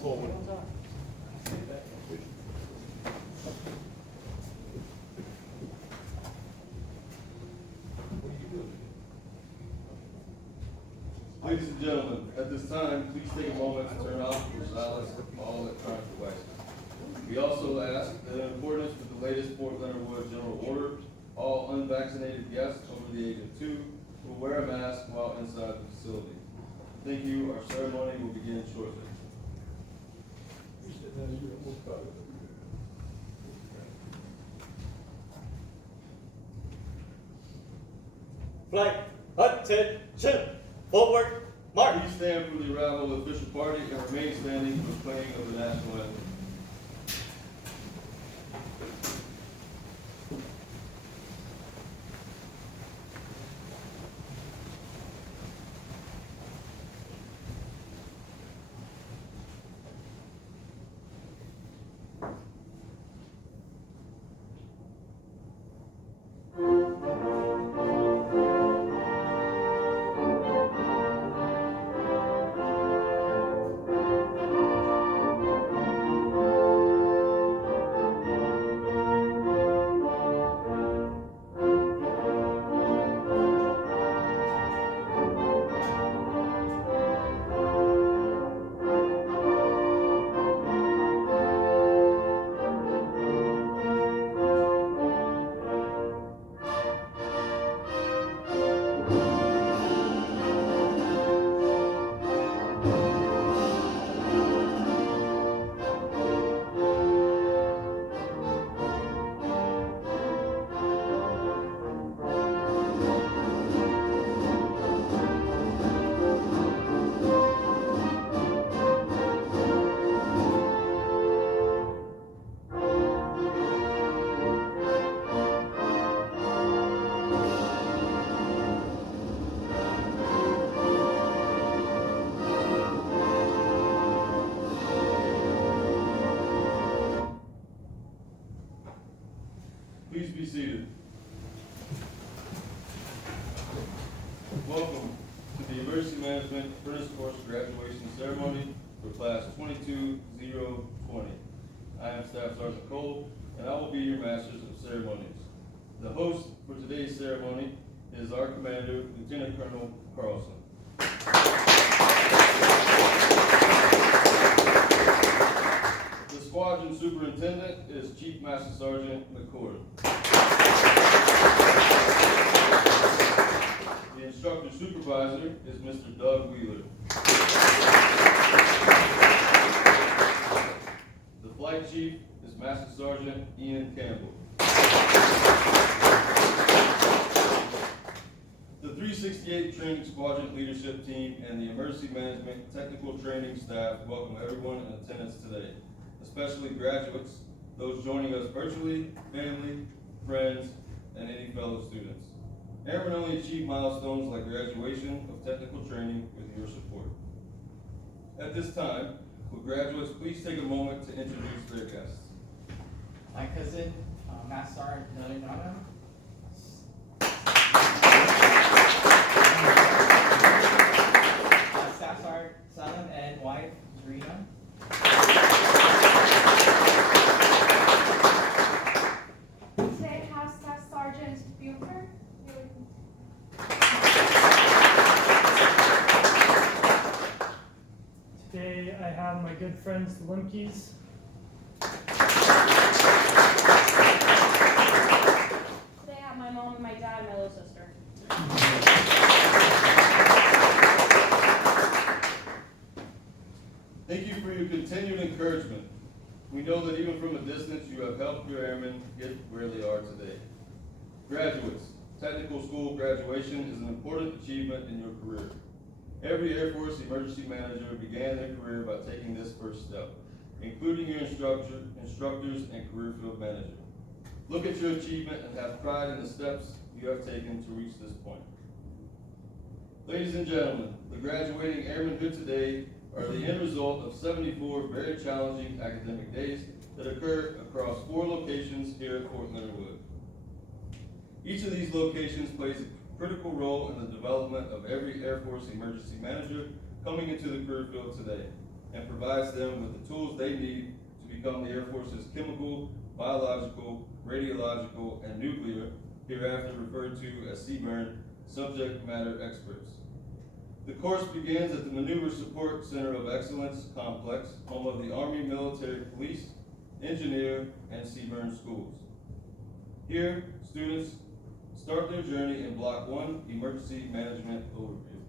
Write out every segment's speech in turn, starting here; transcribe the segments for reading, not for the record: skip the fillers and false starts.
forward. Ladies and gentlemen, at this time, please take a moment to turn off or silence all electronic devices. We also ask that in accordance with the latest Fort Leonard Wood General Order, all unvaccinated guests over the age of 2 will wear a mask while inside the facility. Thank you. Our ceremony will begin shortly. Flight, attention, forward, march. Please stand for the arrival of the official party and remain standing for the playing of the national anthem. Please be seated. Welcome to the Emergency Management Apprentice Course Graduation Ceremony for Class 22020. I am Staff Sergeant Cole, and I will be your Masters of Ceremonies. The host for today's ceremony is our Commander, Lieutenant Colonel Carlson. The Squadron Superintendent is Chief Master Sergeant McCord. The Instructor Supervisor is Mr. Doug Wheeler. The Flight Chief is Master Sergeant Ian Campbell. The 368 Training Squadron Leadership Team and the Emergency Management Technical Training Staff welcome everyone in attendance today, especially graduates, those joining us virtually, family, friends, and any fellow students. Airmen only achieve milestones like graduation of technical training with your support. At this time, will graduates please take a moment to introduce their guests. My cousin, Master Sergeant Leonard. Staff Sergeant Salem and wife, Rena. Today I have Staff Sergeant Buford. Today I have my good friends, the Limkeys. Today I have my mom and my dad and my little sister. Thank you for your continued encouragement. We know that even from a distance, you have helped your airmen get where they are today. Graduates, technical school graduation is an important achievement in your career. Every Air Force emergency manager began their career by taking this first step, including your instructors and career field manager. Look at your achievement and have pride in the steps you have taken to reach this point. Ladies and gentlemen, the graduating airmanhood today are the end result of 74 very challenging academic days that occur across 4 locations here at Fort Leonard Wood. Each of these locations plays a critical role in the development of every Air Force emergency manager coming into the career field today. and provides them with the tools they need to become the Air Force's chemical, biological, radiological, and nuclear, hereafter referred to as CBRN, subject matter experts. The course begins at the Maneuver Support Center of Excellence Complex, home of the Army Military Police, Engineer, and CBRN schools. Here, students start their journey in Block 1, Emergency Management Overview.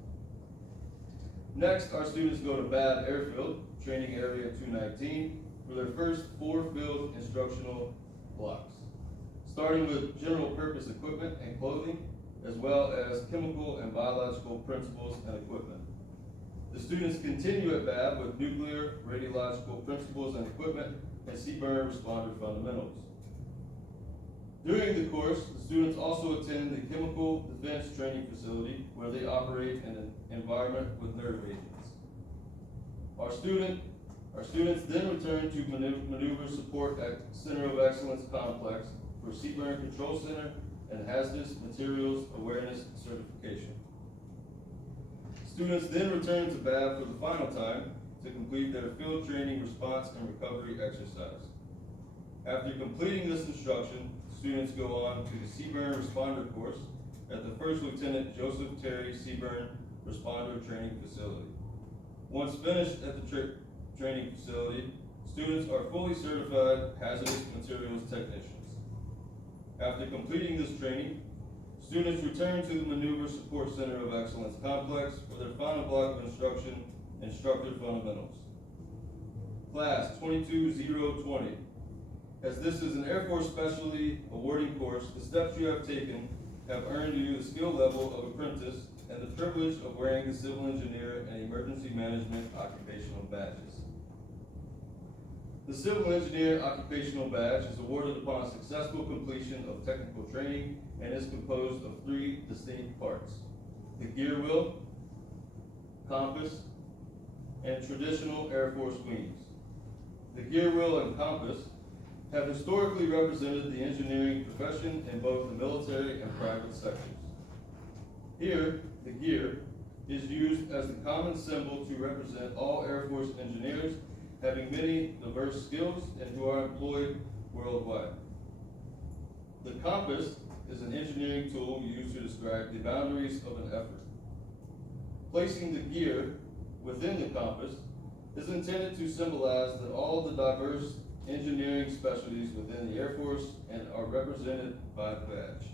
Next, our students go to Babb Airfield, Training Area 219, for their first 4 field instructional blocks, starting with general purpose equipment and clothing, as well as chemical and biological principles and equipment. The students continue at Babb with nuclear, radiological principles and equipment, and CBRN responder fundamentals. During the course, the students also attend the Chemical Defense Training Facility, where they operate in an environment with nerve agents. Our students then return to Maneuver Support Center of Excellence Complex for CBRN Control Center and Hazardous Materials Awareness Certification. Students then return to Babb for the final time to complete their field training response and recovery exercise. After completing this instruction, students go on to the CBRN Responder course at the First Lieutenant Joseph Terry CBRN Responder Training Facility. Once finished at the training facility, students are fully certified hazardous materials technicians. After completing this training, students return to the Maneuver Support Center of Excellence Complex for their final block of instruction, Instructor Fundamentals. Class 22020. As this is an Air Force Specialty Awarding course, the steps you have taken have earned you the skill level of apprentice and the privilege of wearing the Civil Engineer and Emergency Management occupational badges. The Civil Engineer Occupational Badge is awarded upon successful completion of technical training and is composed of 3 distinct parts: the gear wheel, compass, and traditional Air Force wings. The gear wheel and compass have historically represented the engineering profession in both the military and private sectors. Here, the gear is used as the common symbol to represent all Air Force engineers having many diverse skills and who are employed worldwide. The compass is an engineering tool used to describe the boundaries of an effort. Placing the gear within the compass is intended to symbolize that all the diverse engineering specialties within the Air Force and are represented by the badge.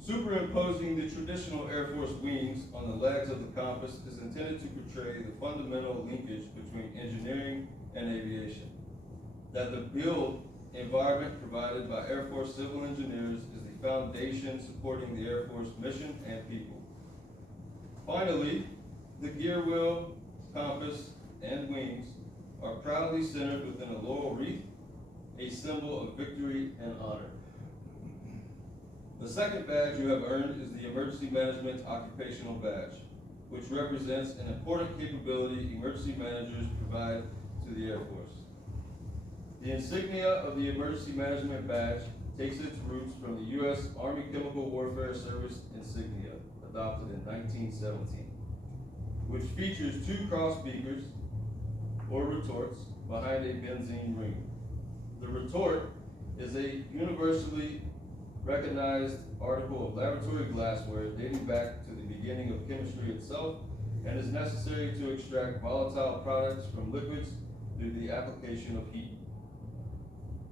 Superimposing the traditional Air Force wings on the legs of the compass is intended to portray the fundamental linkage between engineering and aviation. That the built environment provided by Air Force civil engineers is the foundation supporting the Air Force mission and people. Finally, the gear wheel, compass, and wings are proudly centered within a laurel wreath, a symbol of victory and honor. The second badge you have earned is the Emergency Management Occupational Badge, which represents an important capability emergency managers provide to the Air Force. The insignia of the Emergency Management Badge takes its roots from the U.S. Army Chemical Warfare Service insignia, adopted in 1917, which features 2 cross beakers, or retorts, behind a benzene ring. The retort is a universally recognized article of laboratory glassware dating back to the beginning of chemistry itself and is necessary to extract volatile products from liquids through the application of heat.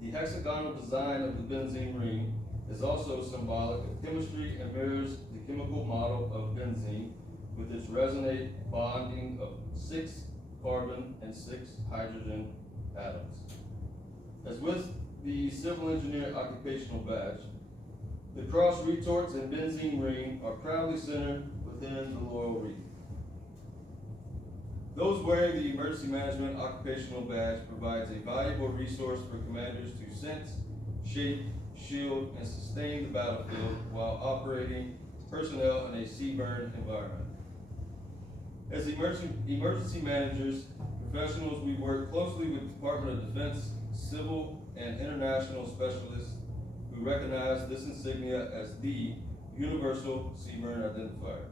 The hexagonal design of the benzene ring is also symbolic of chemistry and mirrors the chemical model of benzene with its resonate bonding of 6 carbon and 6 hydrogen atoms. As with the Civil Engineer Occupational Badge, the cross retorts and benzene ring are proudly centered within the laurel wreath. Those wearing the Emergency Management Occupational Badge provides a valuable resource for commanders to sense, shape, shield, and sustain the battlefield while operating personnel in a CBRN environment. As emergency managers, professionals, we work closely with the Department of Defense, civil and international specialists who recognize this insignia as the universal CBRN identifier.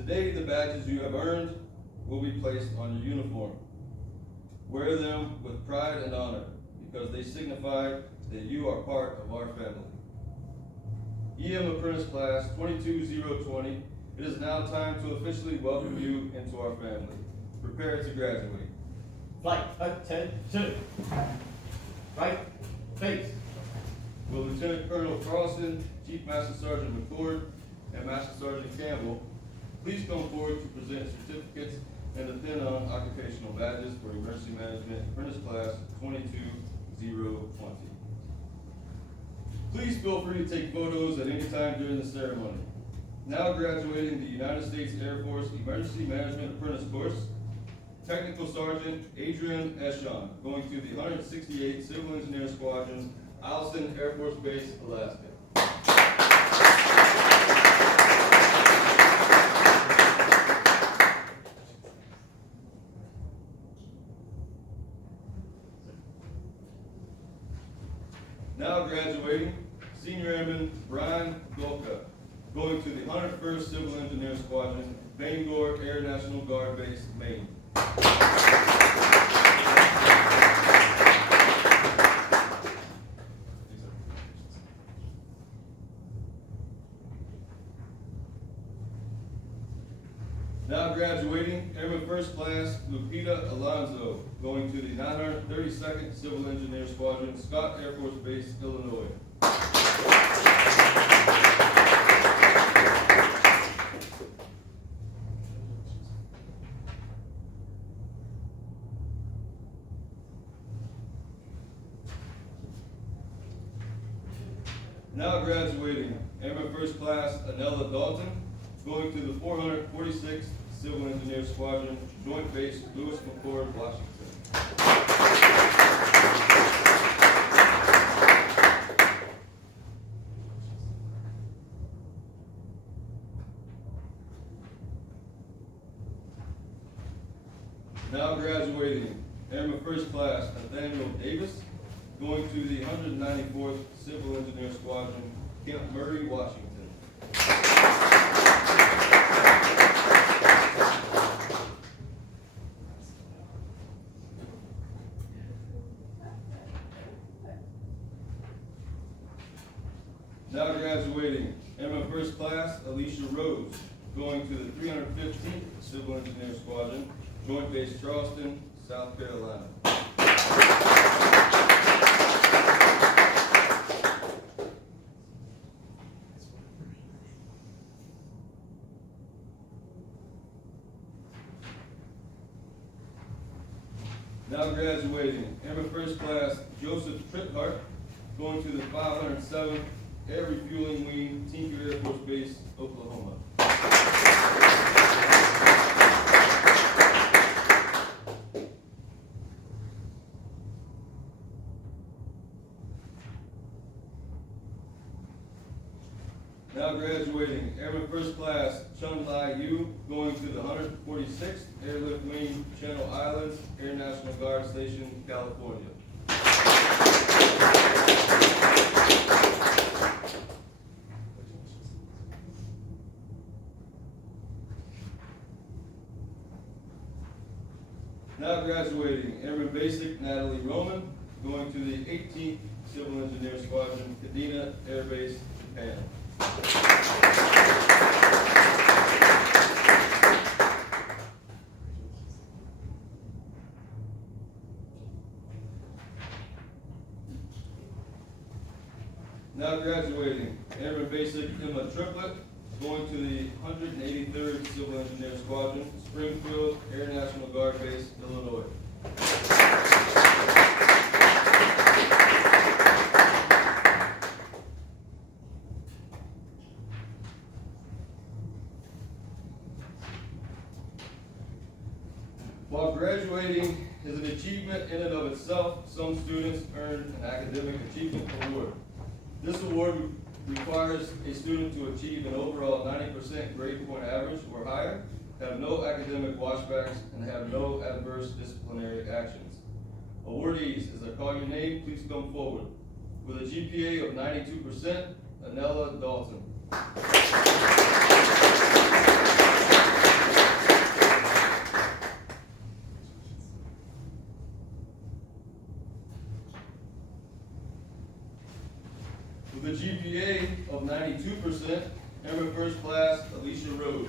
Today, the badges you have earned will be placed on your uniform. Wear them with pride and honor because they signify that you are part of our family. EM Apprentice Class 22020, it is now time to officially welcome you into our family. Prepare to graduate. Flight, attention. Right, face. Will Lieutenant Colonel Carlson, Chief Master Sergeant McCord, and Master Sergeant Campbell please come forward to present certificates and the pin-on occupational badges for Emergency Management Apprentice Class 22020. Please feel free to take photos at any time during the ceremony. Now graduating the United States Air Force Emergency Management Apprentice Course, Technical Sergeant Adrian Eshon, going to the 168th Civil Engineer Squadron, Eielson Air Force Base, Alaska. Now graduating, Senior Airman Brian Golka, going to the 101st Civil Engineer Squadron, Bangor Air National Guard Base, Maine. Now graduating, Airman First Class Lupita Alonso, going to the 932nd Civil Engineer Squadron, Scott Air Force Base, Illinois. Now graduating, Airman First Class Anella Dalton, going to the 446th Civil Engineer Squadron, Joint Base Lewis McChord, Washington. Now graduating, Airman First Class Nathaniel Davis, going to the 194th Civil Engineer Squadron, Camp Murray, Washington. Now graduating, Airman First Class Alicia Rose, going to the 315th Civil Engineer Squadron, Joint Base Charleston, South Carolina. Now graduating, Airman First Class Joseph Trithart, going to the 507th Air Refueling Wing, Tinker Air Force Base, Oklahoma. Now graduating, Airman First Class Chun Lai Yu, going to the 146th Airlift Wing, Channel Islands, Air National Guard Station, California. Now graduating, Airman Basic Natalie Roman, going to the 18th Civil Engineer Squadron, Kadena Air Base, Japan. Now graduating, Airman Basic Emma Triplett, going to the 183rd Civil Engineer Squadron, Springfield Air National Guard Base, Illinois. While graduating is an achievement in and of itself, some students earn an Academic Achievement Award. This award requires a student to achieve an overall 90% grade point average or higher, have no academic washbacks, and have no adverse disciplinary actions. Awardees, as I call your name, please come forward. With a GPA of 92%, Anella Dalton. of 92%, Airman First Class Alicia Rose.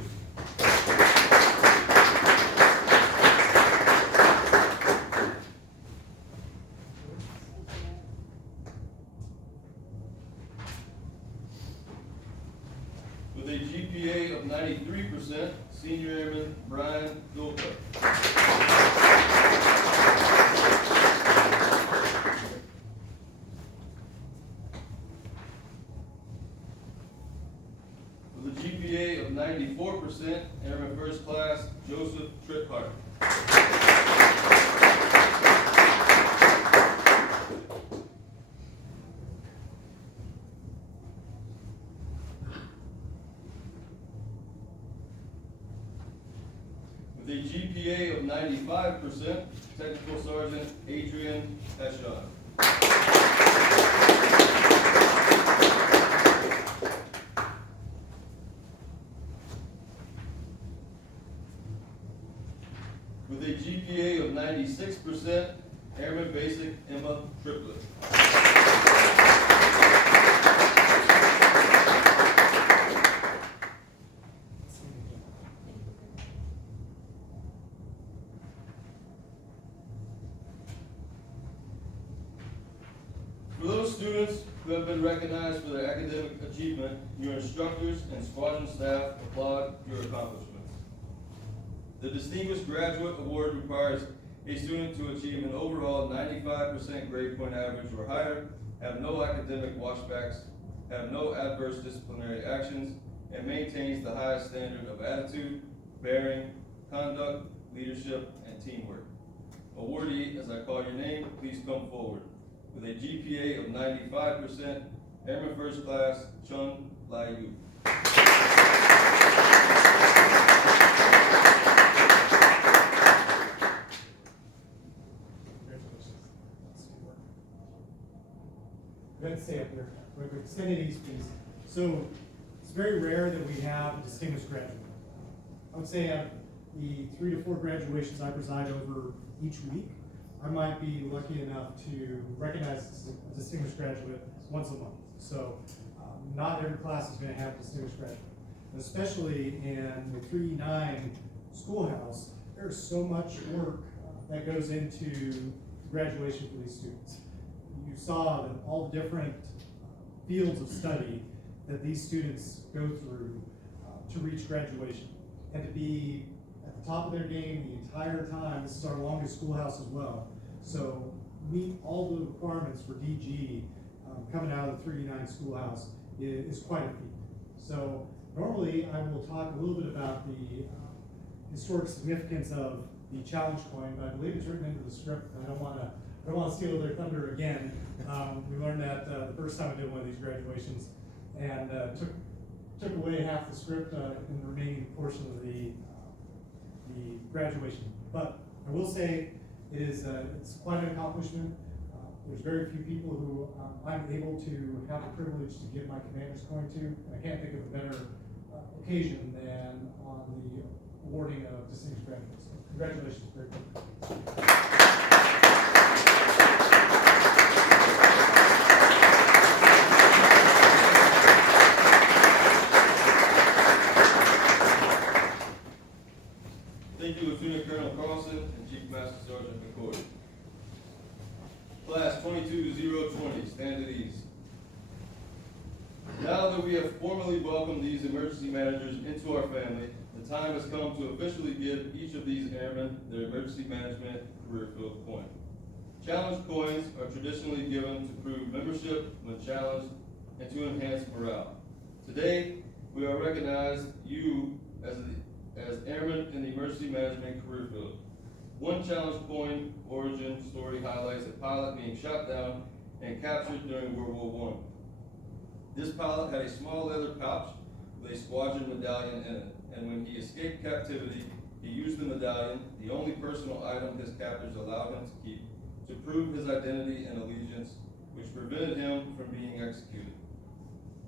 With a GPA of 93%, Senior Airman Brian Dulka. With a GPA of 94%, Airman First Class Joseph Tripart. With a GPA of 95%, Technical Sergeant Adrian Eshon. With a GPA of 96%, Airman Basic Emma Triplett. For those students who have been recognized for their academic achievement, your instructors and squadron staff applaud your accomplishments. The Distinguished Graduate Award requires a student to achieve an overall 95% grade point average or higher, have no academic washbacks, have no adverse disciplinary actions, and maintains the highest standard of attitude, bearing, conduct, leadership, and teamwork. Awardee, as I call your name, please come forward. With a GPA of 95%, Airman First Class Chun Lai-Yu. Let's stay up there. We're extended east, please. So it's very rare that we have a distinguished graduate. I would say of the 3 to 4 graduations I preside over each week, I might be lucky enough to recognize a distinguished graduate once a month. So not every class is going to have a distinguished graduate. And especially in the 3-9 schoolhouse, there's so much work that goes into graduation for these students. You saw that all the different fields of study that these students go through to reach graduation, and to be at the top of their game the entire time. This is our longest schoolhouse as well, so meet all the requirements for DG coming out of the 3-9 schoolhouse is quite a feat. So normally I will talk a little bit about the historic significance of the challenge coin, but I believe it's written into the script, and I don't want to steal their thunder again. We learned that the first time I did one of these graduations, and took away half the script in the remaining portion of the graduation. But I will say it's quite an accomplishment. There's very few people who I'm able to have the privilege to give my commander's coin to, and I can't think of a better occasion than on the awarding of distinguished graduates. So congratulations, very good. Thank you, Lieutenant Colonel Carlson and Chief Master Sergeant McCoy. Class 22020, stand at ease. Now that we have formally welcomed these emergency managers into our family, the time has come to officially give each of these airmen their emergency management career field coin. Challenge coins are traditionally given to prove membership when challenged and to enhance morale. Today, we are recognized you as airmen in the emergency management career field. One challenge coin origin story highlights a pilot being shot down and captured during World War I. This pilot had a small leather pouch with a squadron medallion in it, and when he escaped captivity, he used the medallion, the only personal item his captors allowed him to keep, to prove his identity and allegiance, which prevented him from being executed.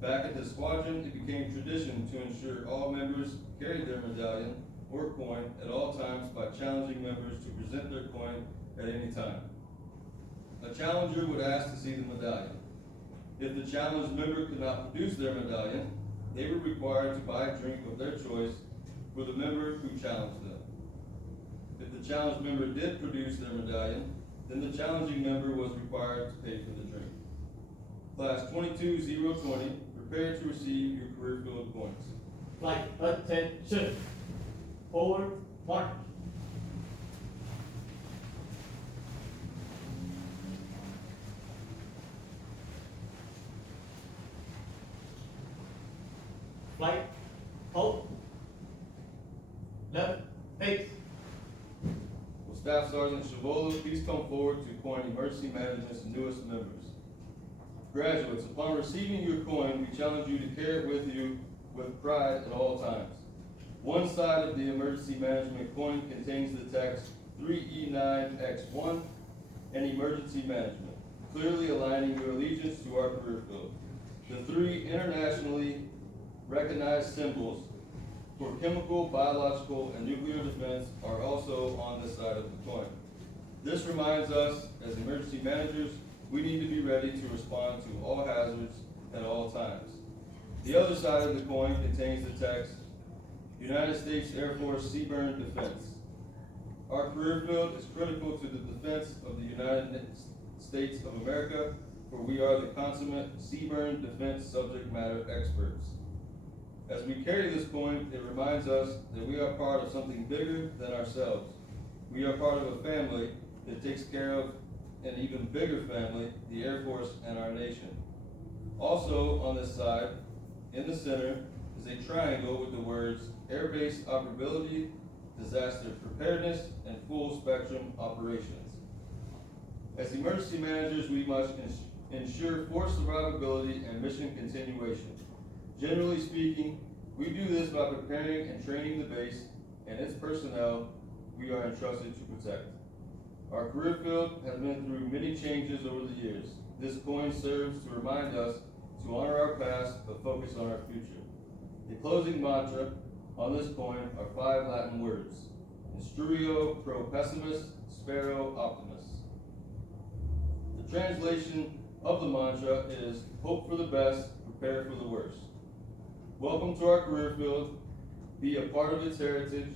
Back at the squadron, it became tradition to ensure all members carried their medallion or coin at all times by challenging members to present their coin at any time. A challenger would ask to see the medallion. If the challenged member could not produce their medallion, they were required to buy a drink of their choice for the member who challenged them. If the challenged member did produce their medallion, then the challenging member was required to pay for the drink. Class 22-020, prepare to receive your career field points. Flight, attention. Forward, march. Flight, hold. Left, face. Will Staff Sergeant Chavola please come forward to coin Emergency Management's newest members? Graduates, upon receiving your coin, we challenge you to carry it with you with pride at all times. One side of the Emergency Management coin contains the text 3E9X1 and Emergency Management, clearly aligning your allegiance to our career field. The three internationally recognized symbols for chemical, biological, and nuclear defense are also on this side of the coin. This reminds us, as emergency managers, we need to be ready to respond to all hazards at all times. The other side of the coin contains the text, United States Air Force CBRN Defense. Our career field is critical to the defense of the United States of America, for we are the consummate CBRN defense subject matter experts. As we carry this coin, it reminds us that we are part of something bigger than ourselves. We are part of a family that takes care of an even bigger family, the Air Force and our nation. Also on this side, in the center, is a triangle with the words air-based operability, disaster preparedness, and full spectrum operations. As emergency managers, we must ensure force survivability and mission continuation. Generally speaking, we do this by preparing and training the base and its personnel we are entrusted to protect. Our career field has been through many changes over the years. This coin serves to remind us to honor our past but focus on our future. The closing mantra on this coin are 5 Latin words: Instruio pro pessimus, spero optimus. The translation of the mantra is hope for the best, prepare for the worst. Welcome to our career field, be a part of its heritage,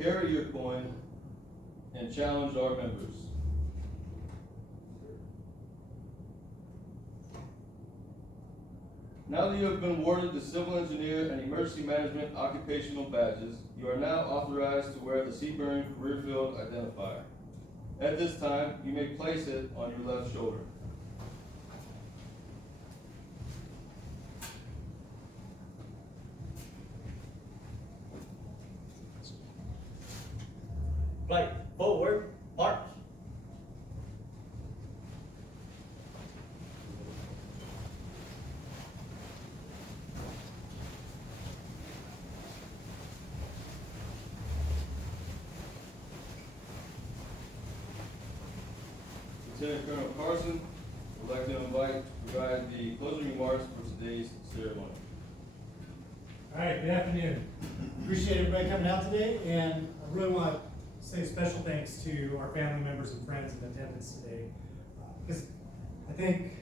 carry your coin, and challenge our members. Now that you have been awarded the Civil Engineer and Emergency Management occupational badges, you are now authorized to wear the CBRN Career Field Identifier. At this time, you may place it on your left shoulder. Flight, forward, march. Lieutenant Colonel Carson would like to provide the closing remarks for today's ceremony. All right, good afternoon. Appreciate everybody coming out today, and I really want to say special thanks to our family members and friends in attendance today. Because I think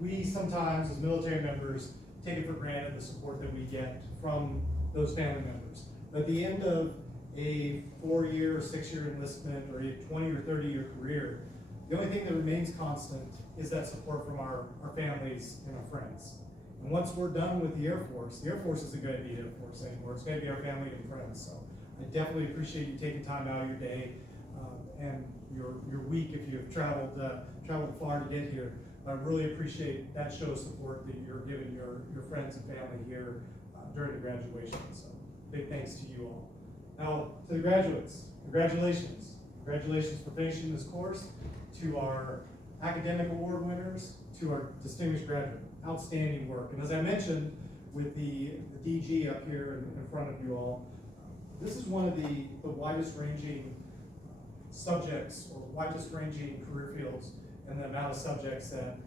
we sometimes, as military members, take it for granted the support that we get from those family members. But at the end of a 4-year or 6-year enlistment or a 20 or 30-year career, the only thing that remains constant is that support from our families and our friends. And once we're done with the Air Force isn't going to be the Air Force anymore. It's going to be our family and friends. So I definitely appreciate you taking time out of your day and your week if you've traveled far to get here. I really appreciate that show of support that you're giving your friends and family here during the graduation. So big thanks to you all. Now to the graduates, congratulations. Congratulations for finishing this course. To our academic award winners, to our distinguished graduate, outstanding work. And as I mentioned with the DG up here in front of you all, this is one of the widest ranging subjects or widest ranging career fields and the amount of subjects that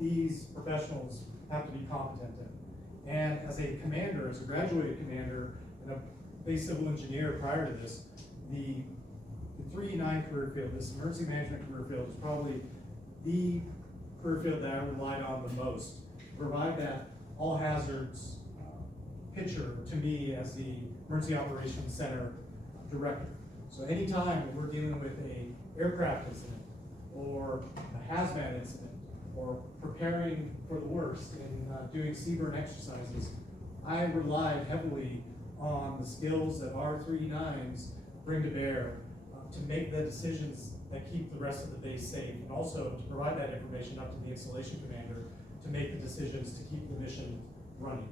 these professionals have to be competent in. And as a commander, as a graduated commander and a base civil engineer prior to this, the 3E9 career field, this emergency management career field, is probably the career field that I relied on the most, to provide that all hazards picture to me as the Emergency Operations Center director. So anytime we're dealing with a aircraft incident or a hazmat incident or preparing for the worst in doing CBRN exercises, I relied heavily on the skills that our 3E9s bring to bear to make the decisions that keep the rest of the base safe, and also to provide that information up to the installation commander to make the decisions to keep the mission running.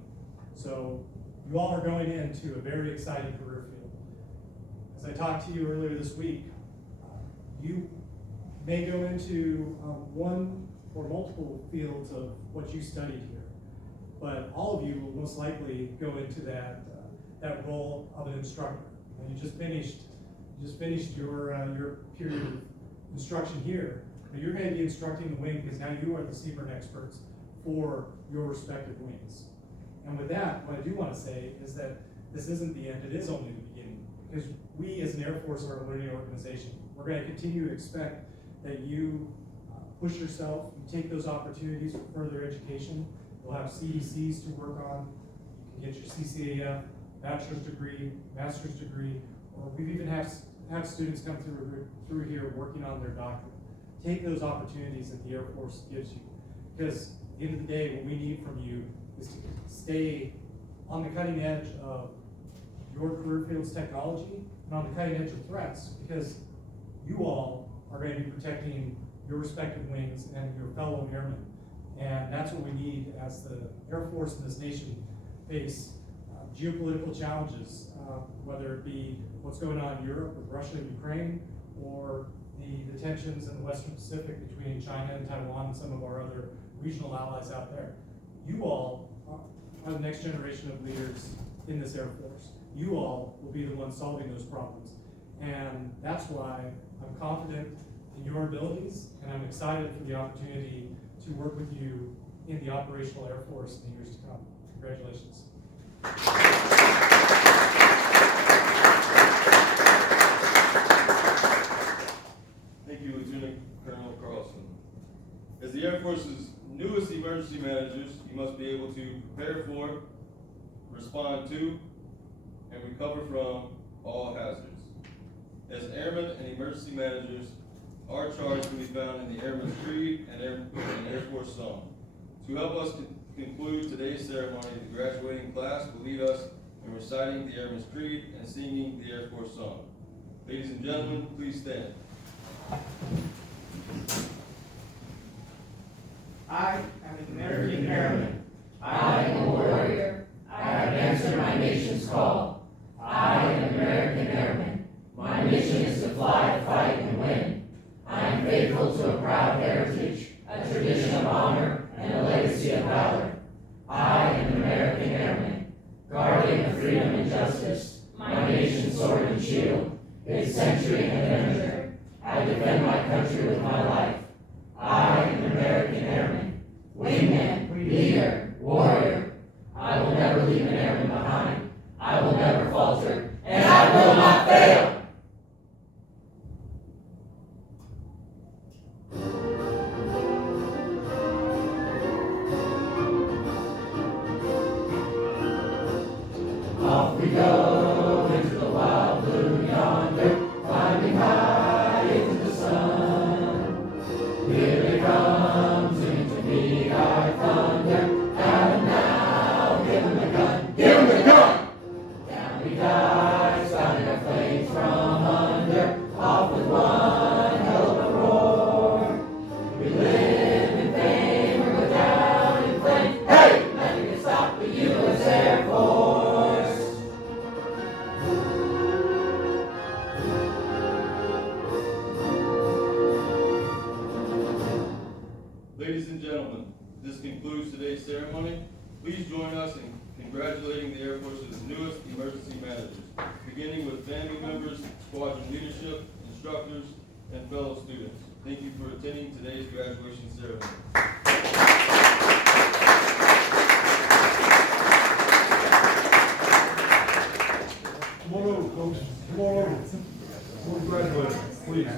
So you all are going into a very exciting career field. As I talked to you earlier this week, you may go into one or multiple fields of what you studied here, but all of you will most likely go into that role of an instructor. And you just finished your period of instruction here, but you're going to be instructing the wing because now you are the CBRN experts for your respective wings. And with that, what I do want to say is that this isn't the end, it is only the beginning. Because we as an Air Force are a learning organization. We're going to continue to expect that you push yourself, you take those opportunities for further education. We'll have CDCs to work on. You can get your CCAF, bachelor's degree, master's degree, or we've even have students come through here working on their doctorate. Take those opportunities that the Air Force gives you. Because at the end of the day, what we need from you is to stay on the cutting edge of your career field's technology and on the cutting edge of threats, because you all are going to be protecting your respective wings and your fellow airmen. And that's what we need as the Air Force and this nation face geopolitical challenges, whether it be what's going on in Europe with Russia and Ukraine, or the tensions in the Western Pacific between China and Taiwan and some of our other regional allies out there. You all are the next generation of leaders in this Air Force. You all will be the ones solving those problems. And that's why I'm confident in your abilities, and I'm excited for the opportunity to work with you in the operational Air Force in the years to come. Congratulations. Thank you, Lieutenant Colonel Carlson. As the Air Force's newest emergency managers, you must be able to prepare for, respond to, and recover from all hazards. As airmen and emergency managers, our charge can be found in the Airman's Creed and Air Force Song. To help us conclude today's ceremony, the graduating class will lead us in reciting the Airman's Creed and singing the Air Force Song. Ladies and gentlemen, please stand. I am an American airman. I am a warrior. I have answered my nation's call. I am an American airman. My mission is to fly, fight, and win. I am faithful to a proud heritage, a tradition of honor, and a legacy of valor. I am an American airman, guardian of freedom and justice, my nation's sword and shield, its century and adventure. I defend my country with my life. I am an American airman, wingman, leader, warrior. I will never leave an airman behind. I will never falter, and I will not fail. Off we go into the wild blue yonder, climbing high into the sun. Here it comes in to meet our thunder, and now give him the gun, give him the gun! Down we dive, spouting our flames from under, off with one hell of a roar. We live in fame or go down in flames. Hey, nothing can stop the U.S. Air Force. Ladies and gentlemen, this concludes today's ceremony. Please join us in congratulating the Air Force's newest emergency managers, beginning with family members, squadron leadership, instructors, and fellow students. Thank you for attending today's graduation ceremony. Come on over, folks. Come on over. We'll graduate, please.